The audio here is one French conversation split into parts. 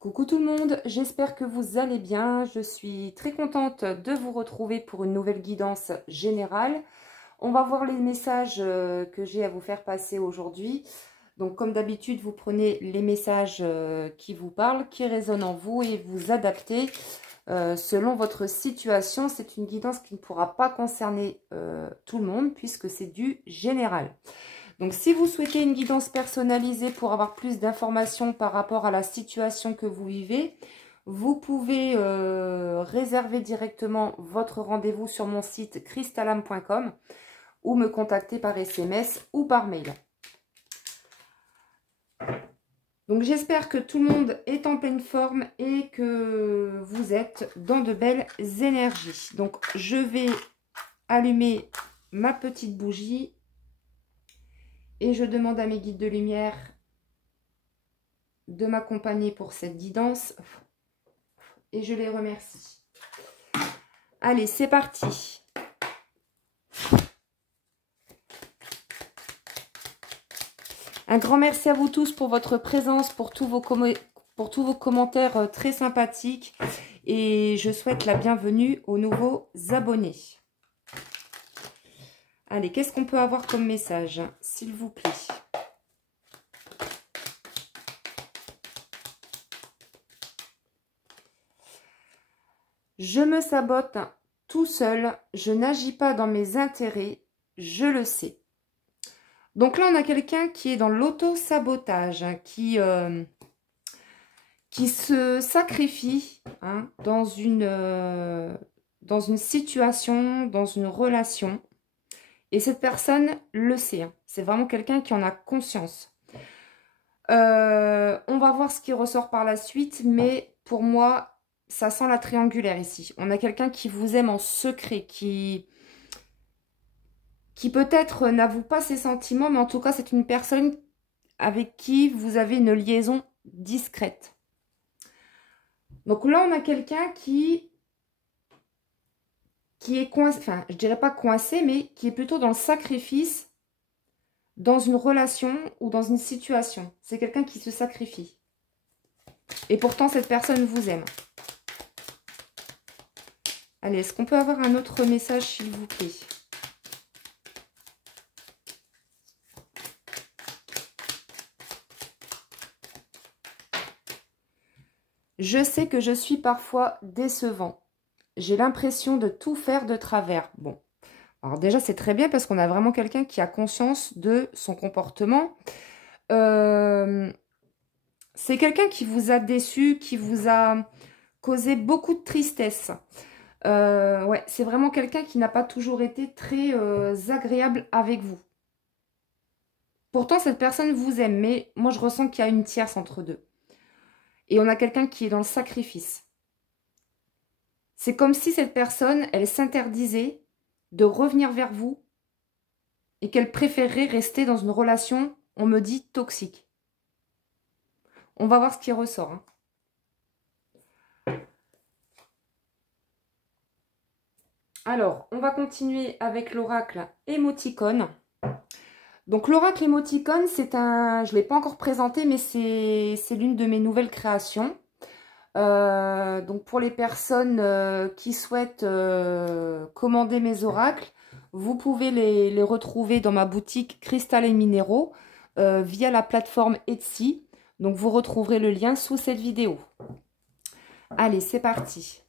Coucou tout le monde, j'espère que vous allez bien. Je suis très contente de vous retrouver pour une nouvelle guidance générale. On va voir les messages que j'ai à vous faire passer aujourd'hui. Donc comme d'habitude, vous prenez les messages qui vous parlent, qui résonnent en vous et vous adaptez selon votre situation. C'est une guidance qui ne pourra pas concerner tout le monde puisque c'est du général. Donc, si vous souhaitez une guidance personnalisée pour avoir plus d'informations par rapport à la situation que vous vivez, vous pouvez réserver directement votre rendez-vous sur mon site crystalam.com ou me contacter par SMS ou par mail. Donc, j'espère que tout le monde est en pleine forme et que vous êtes dans de belles énergies. Donc, je vais allumer ma petite bougie. Et je demande à mes guides de lumière de m'accompagner pour cette guidance. Et je les remercie. Allez, c'est parti. Un grand merci à vous tous pour votre présence, pour tous vos commentaires très sympathiques. Et je souhaite la bienvenue aux nouveaux abonnés. Allez, qu'est-ce qu'on peut avoir comme message, s'il vous plaît? Je me sabote tout seul, je n'agis pas dans mes intérêts, je le sais. Donc là, on a quelqu'un qui est dans l'auto-sabotage, qui se sacrifie dans une situation, dans une relation. Et cette personne le sait. C'est vraiment quelqu'un qui en a conscience. On va voir ce qui ressort par la suite, mais pour moi, ça sent la triangulaire ici. On a quelqu'un qui vous aime en secret, qui peut-être n'avoue pas ses sentiments, mais en tout cas, c'est une personne avec qui vous avez une liaison discrète. Donc là, on a quelqu'un qui est coincé, enfin, je dirais pas coincé, mais qui est plutôt dans le sacrifice, dans une relation ou dans une situation. C'est quelqu'un qui se sacrifie. Et pourtant, cette personne vous aime. Allez, est-ce qu'on peut avoir un autre message, s'il vous plaît? Je sais que je suis parfois décevant. J'ai l'impression de tout faire de travers. Bon, alors déjà, c'est très bien parce qu'on a vraiment quelqu'un qui a conscience de son comportement. C'est quelqu'un qui vous a déçu, qui vous a causé beaucoup de tristesse. Ouais, c'est vraiment quelqu'un qui n'a pas toujours été très agréable avec vous. Pourtant, cette personne vous aime, mais moi, je ressens qu'il y a une tierce entre deux. Et on a quelqu'un qui est dans le sacrifice. C'est comme si cette personne, elle s'interdisait de revenir vers vous et qu'elle préférerait rester dans une relation, on me dit, toxique. On va voir ce qui ressort. Alors, on va continuer avec l'oracle émoticône. Donc, l'oracle émoticône, c'est un... Je ne l'ai pas encore présenté, mais c'est l'une de mes nouvelles créations. Donc pour les personnes qui souhaitent commander mes oracles, vous pouvez les retrouver dans ma boutique Cristal et Minéraux via la plateforme Etsy. Donc vous retrouverez le lien sous cette vidéo. Allez, c'est parti.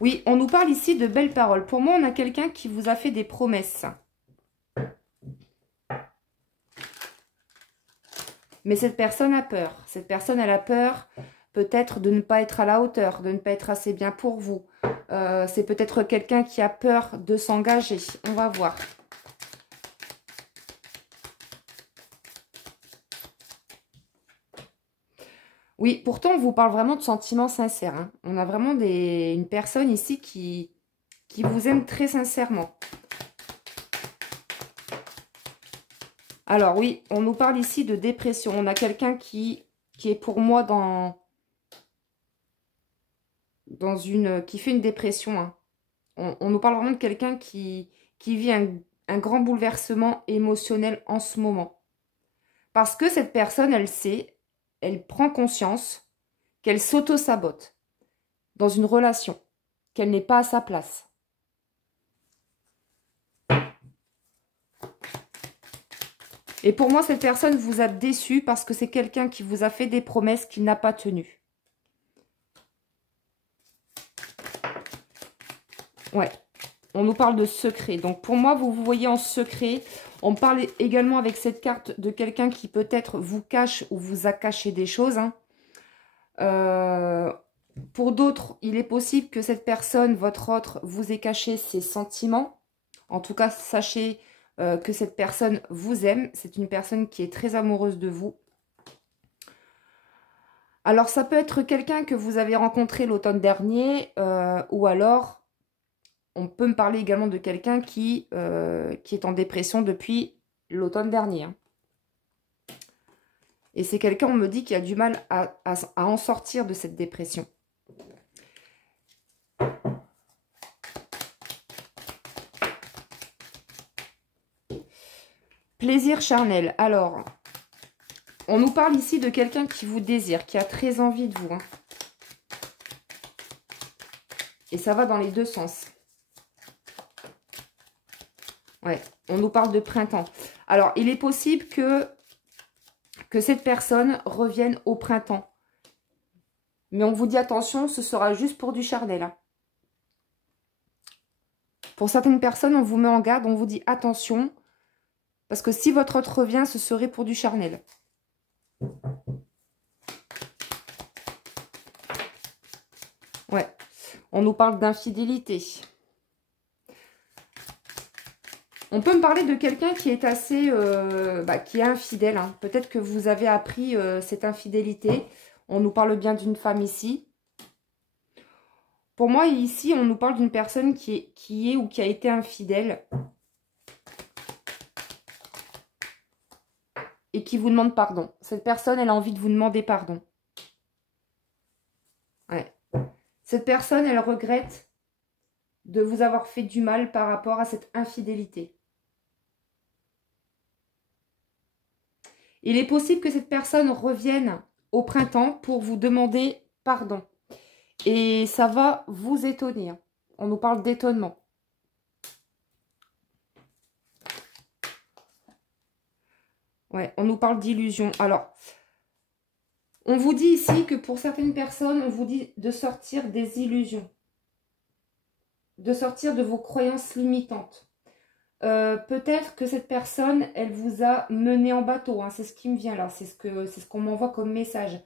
Oui, on nous parle ici de belles paroles. Pour moi, on a quelqu'un qui vous a fait des promesses. Mais cette personne a peur. Cette personne, elle a peur peut-être de ne pas être à la hauteur, de ne pas être assez bien pour vous. C'est peut-être quelqu'un qui a peur de s'engager. On va voir. Oui, pourtant, on vous parle vraiment de sentiments sincères. On a vraiment une personne ici qui vous aime très sincèrement. Alors oui, on nous parle ici de dépression. On a quelqu'un qui est pour moi qui fait une dépression. On nous parle vraiment de quelqu'un qui vit un grand bouleversement émotionnel en ce moment. Parce que cette personne, elle sait, elle prend conscience qu'elle s'auto-sabote dans une relation, qu'elle n'est pas à sa place. Et pour moi, cette personne vous a déçu parce que c'est quelqu'un qui vous a fait des promesses qu'il n'a pas tenues. Ouais, on nous parle de secret. Donc pour moi, vous vous voyez en secret. On parle également avec cette carte de quelqu'un qui peut-être vous cache ou vous a caché des choses. Hein. Pour d'autres, il est possible que cette personne, votre autre, vous ait caché ses sentiments. En tout cas, sachez que cette personne vous aime. C'est une personne qui est très amoureuse de vous. Alors, ça peut être quelqu'un que vous avez rencontré l'automne dernier ou alors, on peut me parler également de quelqu'un qui est en dépression depuis l'automne dernier. Hein. Et c'est quelqu'un, on me dit, qui a du mal à en sortir de cette dépression. Plaisir charnel. Alors, on nous parle ici de quelqu'un qui vous désire, qui a très envie de vous. Hein. Et ça va dans les deux sens. Ouais, on nous parle de printemps. Alors, il est possible que cette personne revienne au printemps. Mais on vous dit attention, ce sera juste pour du charnel. Hein. Pour certaines personnes, on vous met en garde, on vous dit attention. Parce que si votre autre revient, ce serait pour du charnel. Ouais, on nous parle d'infidélité. On peut me parler de quelqu'un qui est assez, qui est infidèle. Hein. Peut-être que vous avez appris cette infidélité. On nous parle bien d'une femme ici. Pour moi, ici, on nous parle d'une personne qui est ou qui a été infidèle. Et qui vous demande pardon. Cette personne, elle a envie de vous demander pardon. Ouais. Cette personne, elle regrette de vous avoir fait du mal par rapport à cette infidélité. Il est possible que cette personne revienne au printemps pour vous demander pardon. Et ça va vous étonner. On nous parle d'étonnement. Ouais, on nous parle d'illusion. Alors, on vous dit ici que pour certaines personnes, on vous dit de sortir des illusions. De sortir de vos croyances limitantes. Peut-être que cette personne, elle vous a mené en bateau. Hein, c'est ce qui me vient là. C'est ce qu'on m'envoie comme message.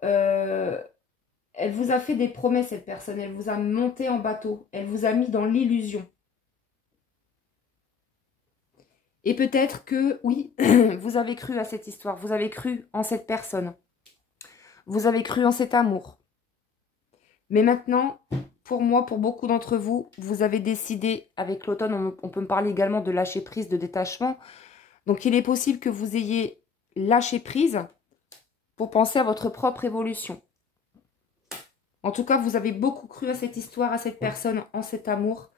Elle vous a fait des promesses, cette personne. Elle vous a monté en bateau. Elle vous a mis dans l'illusion. Et peut-être que, oui, vous avez cru à cette histoire. Vous avez cru en cette personne. Vous avez cru en cet amour. Mais maintenant, pour moi, pour beaucoup d'entre vous, vous avez décidé, avec l'automne, on peut me parler également de lâcher prise, de détachement. Donc, il est possible que vous ayez lâché prise pour penser à votre propre évolution. En tout cas, vous avez beaucoup cru à cette histoire, à cette personne, en cet amour.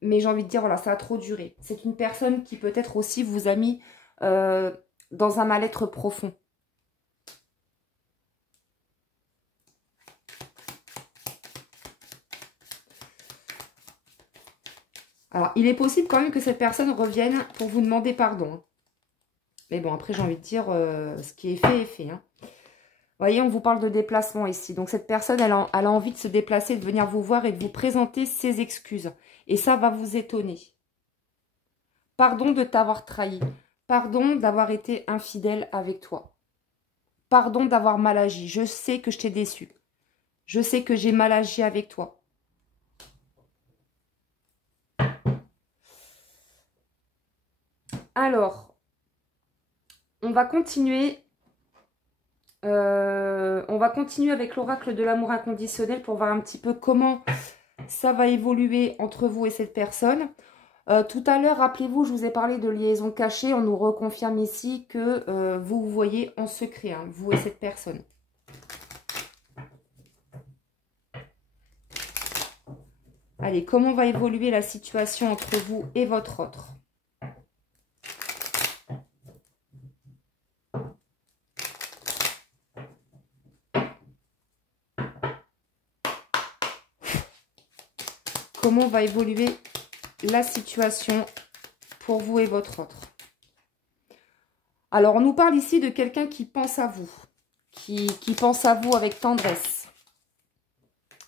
Mais j'ai envie de dire, voilà, ça a trop duré. C'est une personne qui peut-être aussi vous a mis dans un mal-être profond. Alors, il est possible quand même que cette personne revienne pour vous demander pardon. Mais bon, après, j'ai envie de dire, ce qui est fait est fait. Hein. Vous voyez, on vous parle de déplacement ici. Donc, cette personne, elle a envie de se déplacer, de venir vous voir et de vous présenter ses excuses. Et ça va vous étonner. Pardon de t'avoir trahi. Pardon d'avoir été infidèle avec toi. Pardon d'avoir mal agi. Je sais que je t'ai déçu. Je sais que j'ai mal agi avec toi. Alors, on va continuer. Avec l'oracle de l'amour inconditionnel pour voir un petit peu comment ça va évoluer entre vous et cette personne. Tout à l'heure, rappelez-vous, je vous ai parlé de liaison cachée. On nous reconfirme ici que vous vous voyez en secret, hein, vous et cette personne. Allez, comment va évoluer la situation entre vous et votre autre ? comment va évoluer la situation pour vous et votre autre. Alors, on nous parle ici de quelqu'un qui pense à vous, qui pense à vous avec tendresse.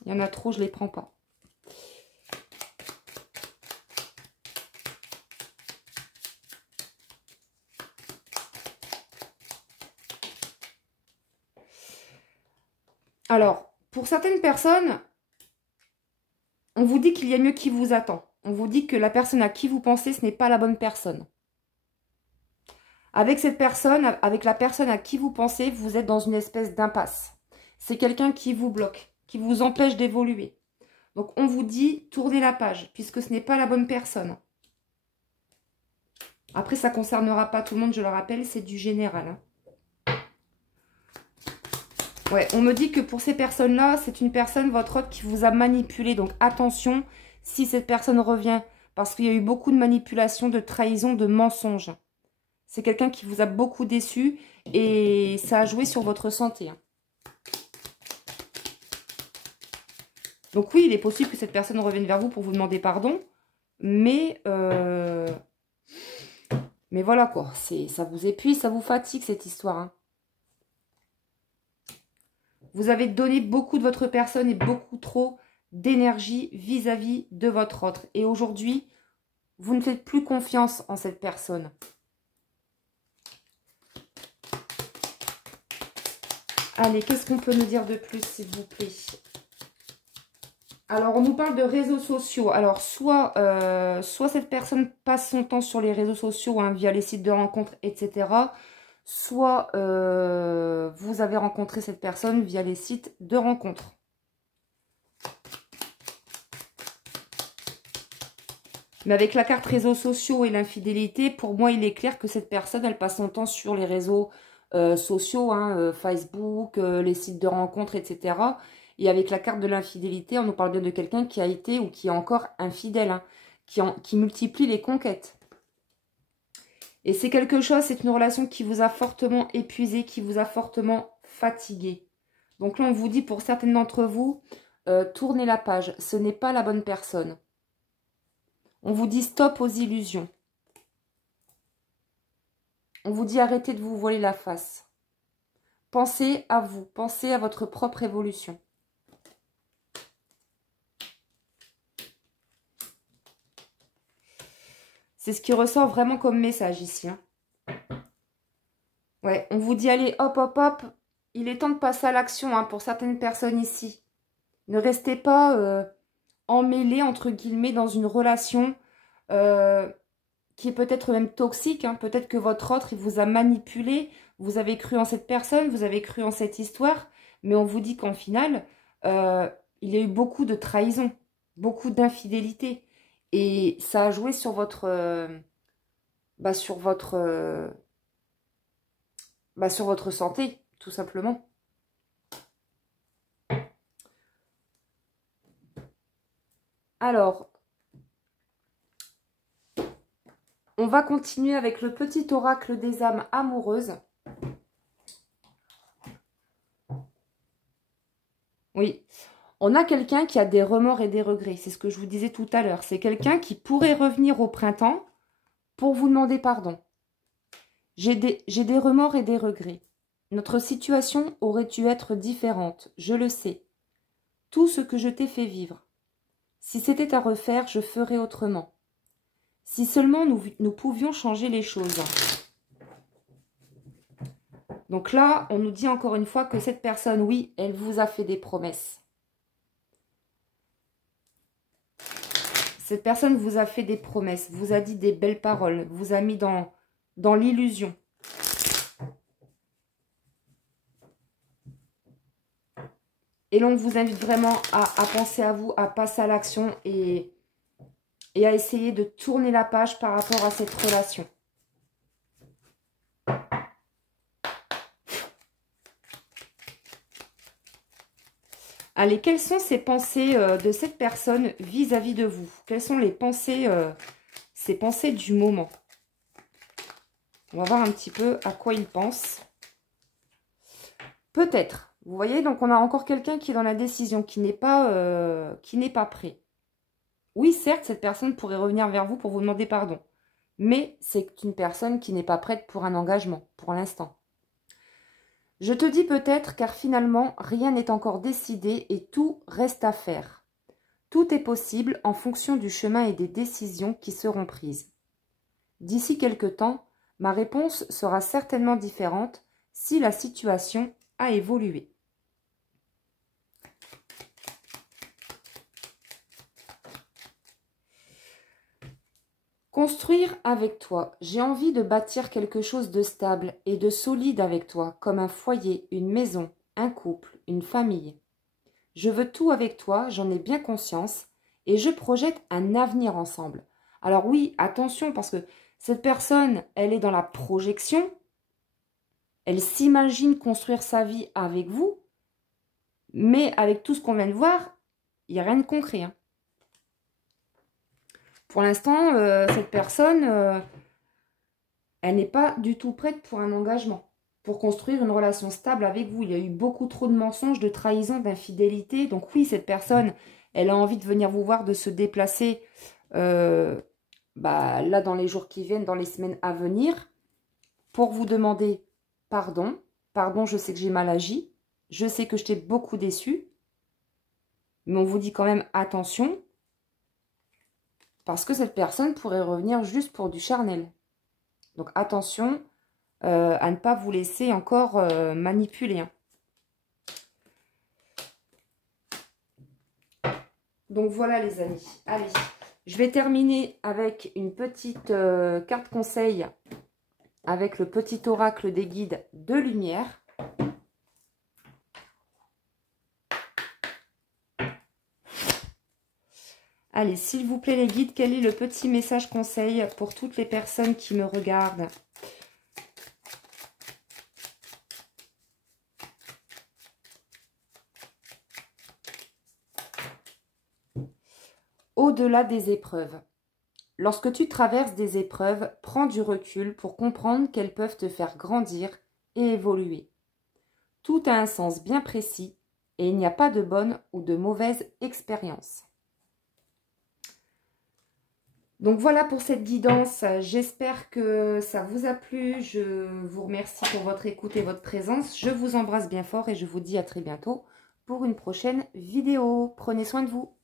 Il y en a trop, je ne les prends pas. Alors, pour certaines personnes, on vous dit qu'il y a mieux qui vous attend. On vous dit que la personne à qui vous pensez, ce n'est pas la bonne personne. Avec cette personne, avec la personne à qui vous pensez, vous êtes dans une espèce d'impasse. C'est quelqu'un qui vous bloque, qui vous empêche d'évoluer. Donc, on vous dit, tournez la page, puisque ce n'est pas la bonne personne. Après, ça ne concernera pas tout le monde, je le rappelle, c'est du général. Hein. Ouais, on me dit que pour ces personnes-là, c'est une personne, votre autre, qui vous a manipulé. Donc, attention, si cette personne revient, parce qu'il y a eu beaucoup de manipulation, de trahison, de mensonges. C'est quelqu'un qui vous a beaucoup déçu et ça a joué sur votre santé. Hein. Donc oui, il est possible que cette personne revienne vers vous pour vous demander pardon. Mais voilà quoi, ça vous épuise, ça vous fatigue cette histoire. Hein. Vous avez donné beaucoup de votre personne et beaucoup trop d'énergie vis-à-vis de votre autre. Et aujourd'hui, vous ne faites plus confiance en cette personne. Allez, qu'est-ce qu'on peut nous dire de plus, s'il vous plaît? Alors, on nous parle de réseaux sociaux. Alors, soit cette personne passe son temps sur les réseaux sociaux, hein, via les sites de rencontres, etc. Soit vous avez rencontré cette personne via les sites de rencontres. Mais avec la carte réseaux sociaux et l'infidélité, pour moi, il est clair que cette personne, elle passe son temps sur les réseaux sociaux, hein, Facebook, les sites de rencontres, etc. Et avec la carte de l'infidélité, on nous parle bien de quelqu'un qui a été ou qui est encore infidèle, hein, qui multiplie les conquêtes. Et c'est quelque chose, c'est une relation qui vous a fortement épuisé, qui vous a fortement fatigué. Donc là, on vous dit pour certaines d'entre vous, tournez la page, ce n'est pas la bonne personne. On vous dit stop aux illusions. On vous dit arrêtez de vous voiler la face. Pensez à vous, pensez à votre propre évolution. C'est ce qui ressort vraiment comme message ici. Hein. Ouais, on vous dit allez, hop, hop, hop. Il est temps de passer à l'action hein, pour certaines personnes ici. Ne restez pas emmêlés, entre guillemets, dans une relation qui est peut-être même toxique. Hein. Peut-être que votre autre, il vous a manipulé. Vous avez cru en cette personne, vous avez cru en cette histoire. Mais on vous dit qu'en final, il y a eu beaucoup de trahison, beaucoup d'infidélité. Et ça a joué sur votre... sur votre santé, tout simplement. Alors, on va continuer avec le petit oracle des âmes amoureuses. Oui, on a quelqu'un qui a des remords et des regrets. C'est ce que je vous disais tout à l'heure. C'est quelqu'un qui pourrait revenir au printemps pour vous demander pardon. J'ai des remords et des regrets. Notre situation aurait dû être différente, je le sais. Tout ce que je t'ai fait vivre. Si c'était à refaire, je ferais autrement. Si seulement nous pouvions changer les choses. Donc là, on nous dit encore une fois que cette personne, oui, elle vous a fait des promesses. Cette personne vous a fait des promesses, vous a dit des belles paroles, vous a mis dans l'illusion. Et l'on vous invite vraiment à penser à vous, à passer à l'action et à essayer de tourner la page par rapport à cette relation. Allez, quelles sont ces pensées de cette personne vis-à-vis de vous? Quelles sont les pensées, ces pensées du moment? On va voir un petit peu à quoi il pense. Peut-être. Vous voyez, donc on a encore quelqu'un qui est dans la décision, qui n'est pas prêt. Oui, certes, cette personne pourrait revenir vers vous pour vous demander pardon. Mais c'est une personne qui n'est pas prête pour un engagement, pour l'instant. Je te dis peut-être car finalement, rien n'est encore décidé et tout reste à faire. Tout est possible en fonction du chemin et des décisions qui seront prises. D'ici quelque temps, ma réponse sera certainement différente si la situation a évolué. Construire avec toi. J'ai envie de bâtir quelque chose de stable et de solide avec toi, comme un foyer, une maison, un couple, une famille. Je veux tout avec toi, j'en ai bien conscience, et je projette un avenir ensemble. Alors oui, attention, parce que cette personne, elle est dans la projection, elle s'imagine construire sa vie avec vous, mais avec tout ce qu'on vient de voir, il n'y a rien de concret. Hein. Pour l'instant, cette personne, elle n'est pas du tout prête pour un engagement, pour construire une relation stable avec vous. Il y a eu beaucoup trop de mensonges, de trahisons, d'infidélité. Donc oui, cette personne, elle a envie de venir vous voir, de se déplacer là dans les jours qui viennent, dans les semaines à venir, pour vous demander pardon. Pardon, je sais que j'ai mal agi. Je sais que je t'ai beaucoup déçu. Mais on vous dit quand même attention. Parce que cette personne pourrait revenir juste pour du charnel. Donc attention à ne pas vous laisser encore manipuler. Hein. Donc voilà les amis. Allez, je vais terminer avec une petite carte conseil avec le petit oracle des guides de lumière. Allez, s'il vous plaît les guides, quel est le petit message conseil pour toutes les personnes qui me regardent? Au-delà des épreuves. Lorsque tu traverses des épreuves, prends du recul pour comprendre qu'elles peuvent te faire grandir et évoluer. Tout a un sens bien précis et il n'y a pas de bonne ou de mauvaise expérience. Donc voilà pour cette guidance, j'espère que ça vous a plu, je vous remercie pour votre écoute et votre présence, je vous embrasse bien fort et je vous dis à très bientôt pour une prochaine vidéo. Prenez soin de vous.